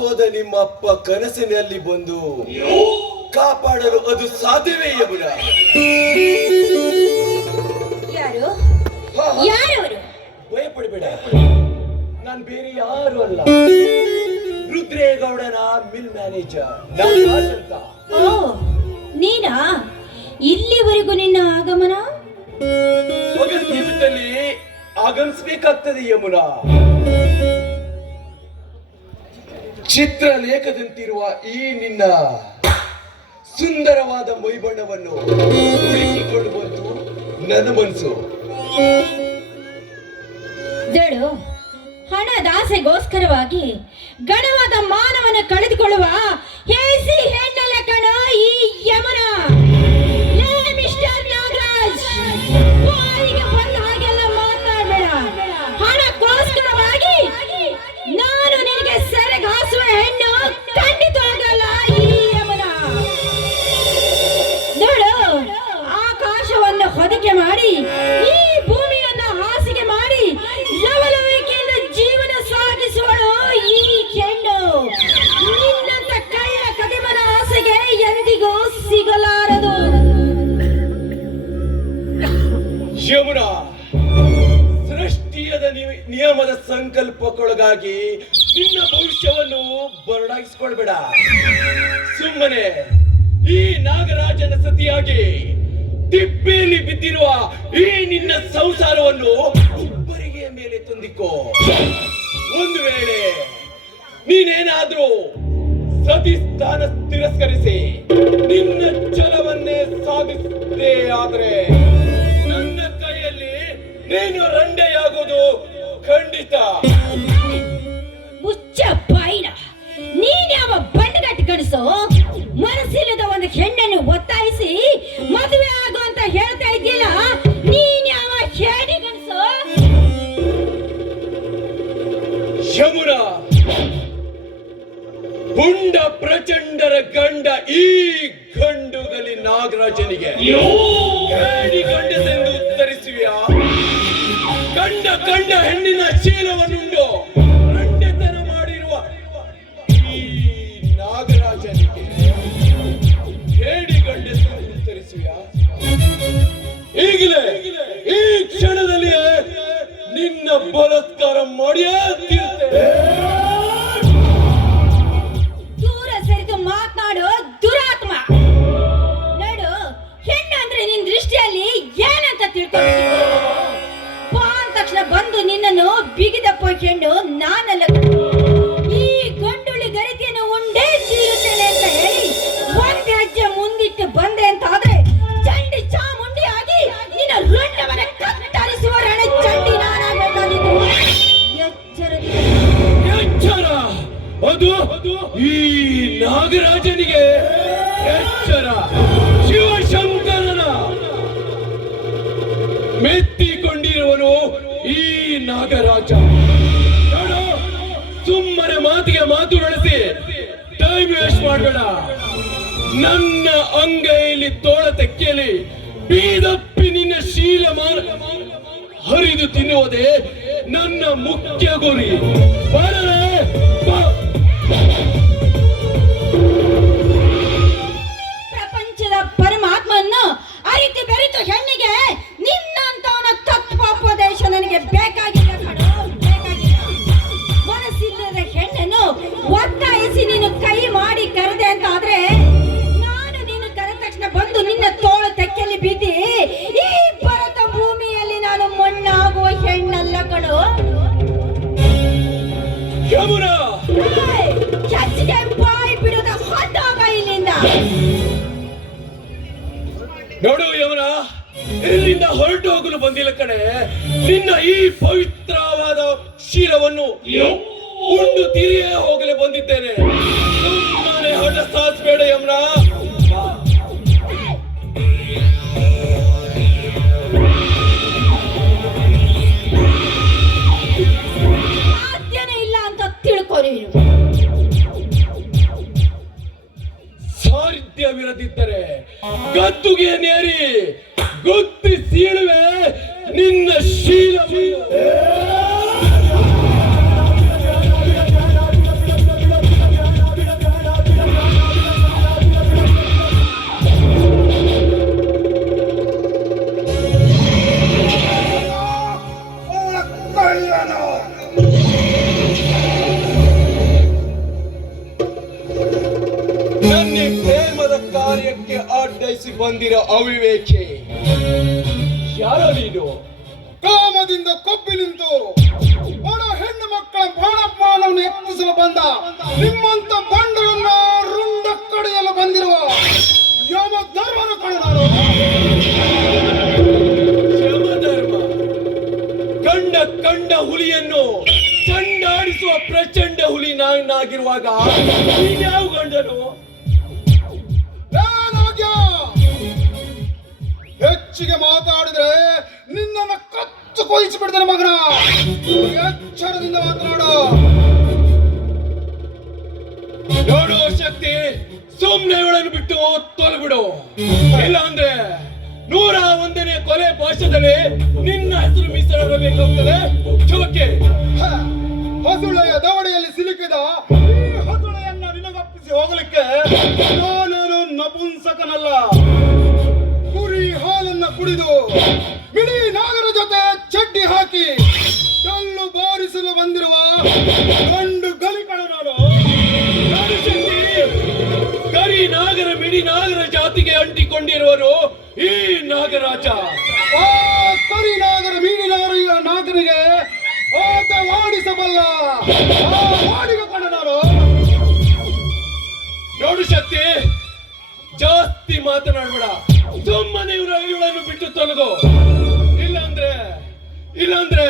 ಹೋದ ನಿಮ್ಮ ಅಪ್ಪ ಕನಸಿನಲ್ಲಿ ಬಂದು ಕಾಪಾಡಲು ಅದು ಸಾಧ್ಯವೇ ಯಮುನ? ಯಾರು ಯಾರವರು? ಭಯಪಡಬೇಡ, ನಾನು ಬೇರೆ ಯಾರು ಅಲ್ಲ, ರುದ್ರೇಗೌಡನ ಮಿಲ್ ಮ್ಯಾನೇಜರ್ ನಾಗರಾಜ್ ಅಂತ. ಓ, ನೀನಾ? ಇಲ್ಲಿವರೆಗೂ ನಿನ್ನ ಆಗಮನ? ಅಗತ್ಯವಿದ್ದಲ್ಲಿ ಆಗಮಿಸಬೇಕಾಗ್ತದೆ ಯಮುನಾ. ಚಿತ್ರಲೇಖದಂತಿರುವ ಈ ನಿನ್ನ ಸುಂದರವಾದ ಮೈಬಣ್ಣವನ್ನು ಹುಡುಕಿಕೊಂಡು ಬಂತು ನನ್ನ ಮನಸ್ಸು. ದಳು ಹಣದಾಸೆಗೋಸ್ಕರವಾಗಿ ಗಣವಾದ ಮಾನವನ ಕಳೆದುಕೊಳ್ಳುವ ಹೇಸಿ ಹೆಣ್ಣಲ್ಲ ಕಣ ಈ ಯಮುನ. ಮಿಸ್ಟರ್ ನಾಗರಾಜ್, ಬಾಯಿಗೆ ಬಂದ ಹಾಗೆಲ್ಲ ಮಾತಾಡಬೇಡ. ಹಣಕ್ಕೋಸ್ಕರವಾಗಿ ನಾನು ನಿನಗೆ ಸೆರೆಗಾಸುವ ಹೆಣ್ಣು ಖಂಡಿತವಾಗಲ್ಲ ಈ ಯಮುನ. ನೋಡು, ಆಕಾಶವನ್ನು ಹೊದಿಕೆ ಮಾಡಿ ಈ ಭೂಮಿಯನ್ನ ಹಾಸಿಗೆ ಮಾಡಿ ಲವಲವಿಕೆಯಿಂದ ಜೀವನ ಸಾಗಿಸುವಳು ಈ ಹೆಣ್ಣು. ನಿನ್ನಂತ ಕಳ್ಳ ಕದಿಮನ ಆಸೆಗೆ ಎಂದಿಗೂ ಸಿಗಲಾರದು. ಯಮುನಾ, ಸೃಷ್ಟಿಯದ ನಿಯಮದ ಸಂಕಲ್ಪಕ್ಕೊಳಗಾಗಿ ನಿನ್ನ ಭವಿಷ್ಯವನ್ನು ಬರಡಾಯಿಸಿಕೊಳ್ಬೇಡ. ಸುಮ್ಮನೆ ಈ ನಾಗರಾಜನ ಸತಿಯಾಗಿ ತಿಪ್ಪೆಯಲ್ಲಿ ಬಿದ್ದಿರುವ ಈ ನಿನ್ನ ಸಂಸಾರವನ್ನು ಒಬ್ಬರಿಗೆ ಮೇಲೆ ತಂದಿಕೋ. ಒಂದು ವೇಳೆ ನೀನೇನಾದ್ರೂ ಸತಿ ಸ್ಥಾನ ತಿರಸ್ಕರಿಸಿ ನಿನ್ನ ಛಲವನ್ನೇ ಸಾಧಿಸದೇ ಆದ್ರೆ ನನ್ನ ಕೈಯಲ್ಲಿ ನೀನು ರಂಡೆಯಾಗೋದು ಖಂಡಿತ. ಮುಚ್ಚ ಬಾಯಿನ. ನೀನ್ ಯಾವ ಬಂಡಗಟ್ಟ ಗಣಸು? ಮನಸ್ಸಿಲ್ಲದ ಒಂದು ಹೆಣ್ಣನ್ನು ಒತ್ತಾಯಿಸಿ ಮದುವೆ ಆಗು ಅಂತ ಹೇಳ್ತಾ ಇದ್ದಿಲ್ಲ. ನೀನ್ ಯಾವ ಹೇಡಿ ಗಣಸು? ಯಮುನ, ಪುಂಡ ಪ್ರಚಂಡರ ಗಂಡ ಈ ಗಂಡುಗಲಿ ನಾಗರಾಜನಿಗೆ ಹೇಡಿ ಗಂಡಸೆಂದು ಉತ್ತರಿಸುವಿಯಾ? ಕಂಡ ಹೆಣ್ಣಿನ ಶೀಲವನ್ನುಂಡು ರಂಡೆತನ ಮಾಡಿರುವ ಈ ನಾಗರಾಜನಿಗೆ ಹೇಡಿ ಗಂಡಸೆಂದು ಉತ್ತರಿಸುವಿಯಾ? ಈಗಲೇ ಈ ಕ್ಷಣದಲ್ಲಿಯೇ ನಿನ್ನ ಬಲಾತ್ಕಾರ ಮಾಡಿಯೇ ತೀರ್ತೇನೆ. ದೂರ ಸರಿದು ಮಾತನಾಡೋ ದುರಾತ್ಮ. ನೋಡು, ಹೆಣ್ಣು ಅಂದ್ರೆ ನಿನ್ ದೃಷ್ಟಿಯಲ್ಲಿ ಏನಂತ ತಿಳ್ಕೊಂಡಿದ್ದೀವಿ? ಬಾ ಅಂದ ತಕ್ಷಣ ಬಂದು ನಿನ್ನನ್ನು ಬಿಗಿದಪ್ಪ ಹೆಣ್ಣು ನಾನಲ್ಲ. ಈ ಗಂಡುಳಿ ಗರಿಕೆಯನ್ನು ಉಂಡೇ ತೀರುತ್ತೇನೆ ಅಂತ ಹೇಳಿ ಒಂದ್ ಹೆಜ್ಜೆ ಮುಂದಿಟ್ಟು ಬಂದೆ ಅಂತ ಆದ್ರೆ ಚಂಡಿ ಚಾಮುಂಡಿ ಆಗಿ ನಿನ್ನ ರುಂಡವನ್ನ ಕತ್ತರಿಸುವ ರಣ ಚಂಡಿ ನಾನಾಗಬೇಕಾಗಿತ್ತು. ಎಚ್ಚರ! ಅದು ಈ ನಾಗರಾಜನಿಗೆ ಎಚ್ಚರ. ಶಿವಶಂಕರನ ಮೆತ್ತಿಕೊಂಡಿರುವನು ಈ ನಾಗರಾಜ. ಸುಮ್ಮನೆ ಮಾತಿಗೆ ಮಾತು ಬಳಸಿ ಟೈಮ್ ವೇಸ್ಟ್ ಮಾಡಬೇಡ. ನನ್ನ ಅಂಗೈಯಲ್ಲಿ ತೋಳ ತೆಕ್ಕೆಯಲ್ಲಿ ಬೀದಪ್ಪಿ ನಿನ್ನ ಶೀಲ ಹರಿದು ತಿನ್ನುವುದೇ ನನ್ನ ಮುಖ್ಯ ಗುರಿ. ಪ್ರಪಂಚದ ಪರಮಾತ್ಮನ್ನು ಅರಿತು ಬೆರೆತು ಹೆಣ್ಣಿಗೆ ನಿನ್ನಂತವನ ತತ್ವೋಪದೇಶ ನನಗೆ ಬೇಕಾಗಿಲ್ಲ ಕಣೋ, ಬೇಕಾಗಿಲ್ಲ. ಮನಸ್ಸಿಲ್ಲದ ಹೆಣ್ಣನ್ನು ಒತ್ತಾಯಿಸಿ ನೀನು ಕೈ ಮಾಡಿ ಕರೆದೆ ಅಂತ ಆದ್ರೆ ನಾನು ನೀನು ಕರೆದ ತಕ್ಷಣ ಬಂದು ನಿನ್ನ ತೋಳ ತೆಕ್ಕೆಯಲ್ಲಿ ಬಿದ್ದಿ ಈ ಭರತ ಭೂಮಿಯಲ್ಲಿ ನಾನು ಮಣ್ಣಾಗುವ ಹೆಣ್ಣಲ್ಲ ಕಣೋ. ಯಮುನಾ, ಚಚ್ಚಿಗೆ ಬಾಯಿ ಬಿಡುದ ಹೊಟ್ಟಾಗ ಇಲ್ಲಿಂದ. ನೋಡು ಯಮುನಾ, ಇಲ್ಲಿಂದ ಹೊರಟು ಹೋಗಲು ಬಂದಿಲ್ಲ ಕಣೆ. ನಿನ್ನ ಈ ಪವಿತ್ರವಾದ ಶೀಲವನ್ನು ಉಂಡು ತಿರಿಯೇ ಹೋಗಲೇ ಬಂದಿದ್ದೇನೆ. ಸುಮ್ಮನೆ ಹಠ ಸಾಧಿಸಬೇಡ ಯಮುನಾ. ಸಾಧ್ಯನೇ ಇಲ್ಲ ಅಂತ ತಿಳ್ಕೊರಿ. ಸಾಧ್ಯವಿರದಿದ್ದರೆ ಗದ್ದುಗೆ ನೇರಿ ಗುತ್ತಿ ಸೀಳುವೆ ನಿನ್ನ ಶೀಲ. ಬಂದಿರೋ ಅವಿವೇಕೆ ಯಾರೋ ನೀನು? ಕಾಮದಿಂದ ಕೊಬ್ಬಿ ನಿಂತು ಬಡ ಹೆಣ್ಣು ಮಕ್ಕಳ ಪ್ರಾಣಪಾನವನ್ನು ಎತ್ತಿಸಲು ಬಂದ ನಿಮ್ಮಂತ ಬಂಡರನ್ನ ರುಂಡ ಕಡೆಯಲು ಬಂದಿರುವ ಯಮ ಧರ್ಮನ ಕಡೆ ನಾನು. ಯಮಧರ್ಮ ಕಂಡ ಹುಲಿಯನ್ನು ಚಂಡಾಡಿಸುವ ಪ್ರಚಂಡ ಹುಲಿ ನಾನಾಗಿರುವಾಗ ಯಾವ ಗಂಡನು? ಏನಾಗ್ಯ? ಹೆಚ್ಚಿಗೆ ಮಾತಾಡಿದ್ರೆ ನಿನ್ನನ್ನು ಕಚ್ಚು ಕೊಯ್ಸಿ ಬಿಡ್ತಾನೆ ಮಗನ. ಎಚ್ಚರದಿಂದ ಮಾತನಾಡು. ನೋಡು ಶಕ್ತಿ, ಸುಮ್ನೆ ಇವಳನ್ನು ಬಿಟ್ಟು ತೊಲಬಿಡು. ಇಲ್ಲ ಅಂದ್ರೆ 101ನೇ ಕೊಲೆ ಭಾಷೆದಲ್ಲಿ ನಿನ್ನ ಹೆಸರು ಮೀಸಲಿಡಬೇಕಾಗ್ತದೆ. ಚೌಕೆ ಹಸುಳೆಯ ದವಡೆಯಲ್ಲಿ ಸಿಲುಕಿದ ಈ ಹಸುಳೆಯನ್ನ ನಿನಗಪ್ಪಿಸಿ ಹೋಗಲಿಕ್ಕೆ ನಾನೇನು ನಪುಂಸಕನಲ್ಲ. ಕುರಿ ಹಾಲನ್ನ ಕುಡಿದು ಮಿಡಿ ನಾಗರ ಜೊತೆ ಚಡ್ಡಿ ಹಾಕಿ ಕಲ್ಲು ಬಾರಿಸಲು ಬಂದಿರುವ ಗಂಡು ಗಲಿಕಣ ನಾನು. ನೋಡು ಶಕ್ತಿ, ಕರಿ ನಾಗರ ಮಿಡಿ ನಾಗರ ಜಾತಿಗೆ ಅಂಟಿಕೊಂಡಿರುವರು ಈ ನಾಗರಾಜ. ಆ ಕರಿ ನಾಗರ ಮೀನಿ ನಾಗರಿಗೆ ಆಟವಾಡಿಸಬಲ್ಲ ಆ ವಾಡಿಗ ಕಣ ನಾನು. ನೋಡು ಶಕ್ತಿ, ಜಾಸ್ತಿ ಮಾತನಾಡಬೇಡ. ಸುಮ್ಮನೆ ಇವಳನ್ನು ಬಿಟ್ಟು ತೊಲಗು. ಇಲ್ಲಾಂದ್ರೆ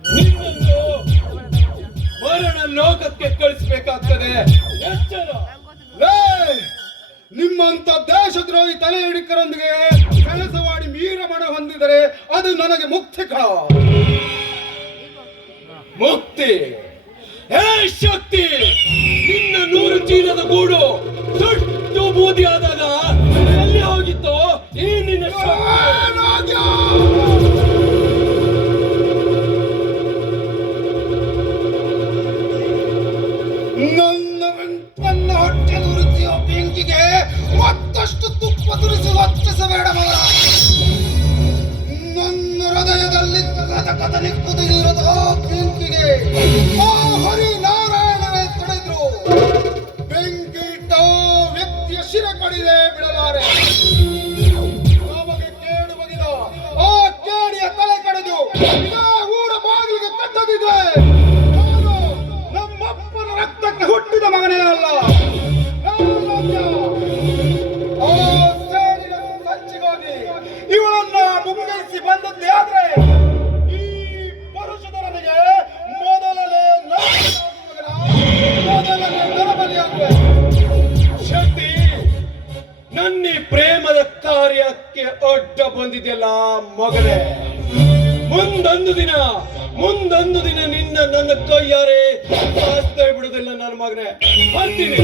ನಿನ್ನನ್ನು ಮರಣ ಲೋಕಕ್ಕೆ ಕಳಿಸ್ಬೇಕಾಗ್ತದೆ. ಎಚ್ಚರ. ಲೇ, ನಿಮ್ಮಂತ ದೇಶದ್ರೋಹಿ ತಲೆ ಹಿಡಿಕರೊಂದಿಗೆ ಕೆಲಸವಾಡಿ ಮೀರಮಣ ಹೊಂದಿದರೆ ಅದು ನನಗೆ ಮುಕ್ತಿ ಕಣ. ಮುಕ್ತಿ? ಹೇ ಶಕ್ತಿ, ನಿನ್ನ 100 ಚೀಲದ ಗೂಡು ಸುಟ್ಟು ಬೂದಿ ಆದಾಗ ಎಲ್ಲಿ ಹೋಗಿತ್ತೋ ಈ ನಿನ್ನ ಶಕ್ತಿ? ನನ್ನ ಹೊಟ್ಟೆ ಉರಿಸಿಯ ಬೆಂಕಿಗೆ ಮತ್ತಷ್ಟು ತುಪ್ಪ ತುರಿಸಿ ಹೊತ್ತಿಸಬೇಡ ಮಗ. ನನ್ನ ಹೃದಯದಲ್ಲಿ ಕಥ ನಿಕ್ಕುತ್ತಿರದ ಬೆಂಕಿಗೆ ಆ ಹರಿನಾರಾಯಣವೇ ತಡೆದ್ರು. ಬೆಂಕಿ ಇಟ್ಟ ವ್ಯಕ್ತಿಯ ಶಿರ ಕಡಿದೆ ಬಿಡಲಾರೆ. ನಮಗೆ ಕೇಡು ಬಗೆದ ಆ ಕೇಡಿಯ ತಲೆ ಕಡೆದು ಇದೇ ಊರ ಬಾಗಿಲಿಗೆ ಕಟ್ಟದಿದೆ. ನಾನು ನಮ್ಮಪ್ಪನ ರಕ್ತಕ್ಕೆ ಹುಟ್ಟಿದ ಮಗನೇ ಅಲ್ಲ. ಆ ಸೇಡಿನ ಸಂಚಿಗಾಗಿ ಇವಳನ್ನ ಮುಗಿಸಿ ಬಂದದ್ದೇ ಆದ್ರೆ ಈ ಪುರುಷಧರನಿಗೆ ಮೊದಲನೇ ನರಬಲಿಯಾಗುವೆ. ಶಕ್ತಿ, ನನ್ನ ಈ ಪ್ರೇಮದ ಕಾರ್ಯಕ್ಕೆ ಅಡ್ಡ ಬಂದಿದೆಯಲ್ಲ ಮಗನೇ. ಮುಂದೊಂದು ದಿನ ನನ್ನ ಕೈಯಾರೆ ಸಾಸ್ತಾ ಬಿಡುದಿಲ್ಲ ನನ್ನ ಮಗನೇ. ಬರ್ತೀನಿ.